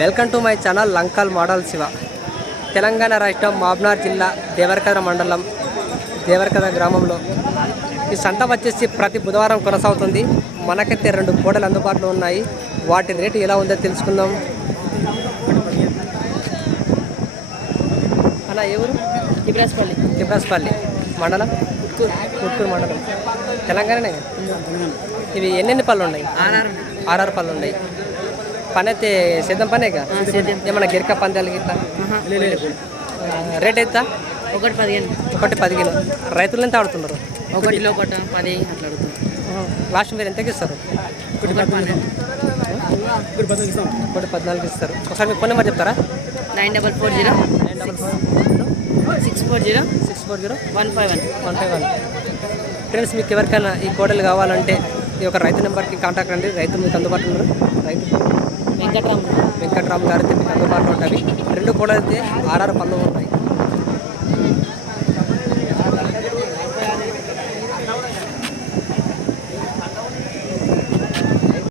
Welcome to my channel లంకల్ model Shiva. Telangana రాష్ట్రం మాబ్నార్ జిల్లా దేవరకథ మండలం దేవరకథ గ్రామంలో. ఈ సంత వచ్చేసి ప్రతి బుధవారం కొనసాగుతుంది. మనకైతే రెండు కోడలు అందుబాటులో ఉన్నాయి. వాటి రేటు ఎలా ఉందో తెలుసుకుందాం. అన్న ఏ ఊరు? ఇబ్రాస్పల్లి తిబ్రాస్పల్లి మండలం? కుట్కూరు మండలం. తెలంగాణనే? ఇవి ఎన్నెన్ని పళ్ళు ఉన్నాయి? ఆర్ఆర్. ఆర్ఆర్ పళ్ళు ఉన్నాయి. పని అయితే సిద్ధం పనేగా సిద్ధం. ఏమన్నా గిరిక పందాలు గిట్లా? రేట్ ఎంత? ఒకటి పదిహేను. ఒకటి పదిహేను. రైతులు ఎంత ఆడుతున్నారు? ఒకటిలో ఒకటి పది అట్లా అడుగుతాం లాస్ట్ మీరు ఎంతకి ఇస్తారు? ఒకటి పద్నాలుగు ఇస్తారు. ఒకసారి మీ ఫోన్ నెంబర్ చెప్తారా? Nine double four zero. Nine double four six four zero. Six four zero. One five one. One five one. Friends మీకు ఎవరికైనా ఈ కోడలు కావాలంటే ఈ యొక్క రైతు నెంబర్కి కాంటాక్ట్ అండి రైతు మీకు అందుబాటులో రైతు వెంకట్రామ్. వెంకట్రామ్ గారి అందుబాటులో ఉంటుంది రెండు కూడా అయితే ఆర్ఆర్ పళ్ళు ఉంటాయి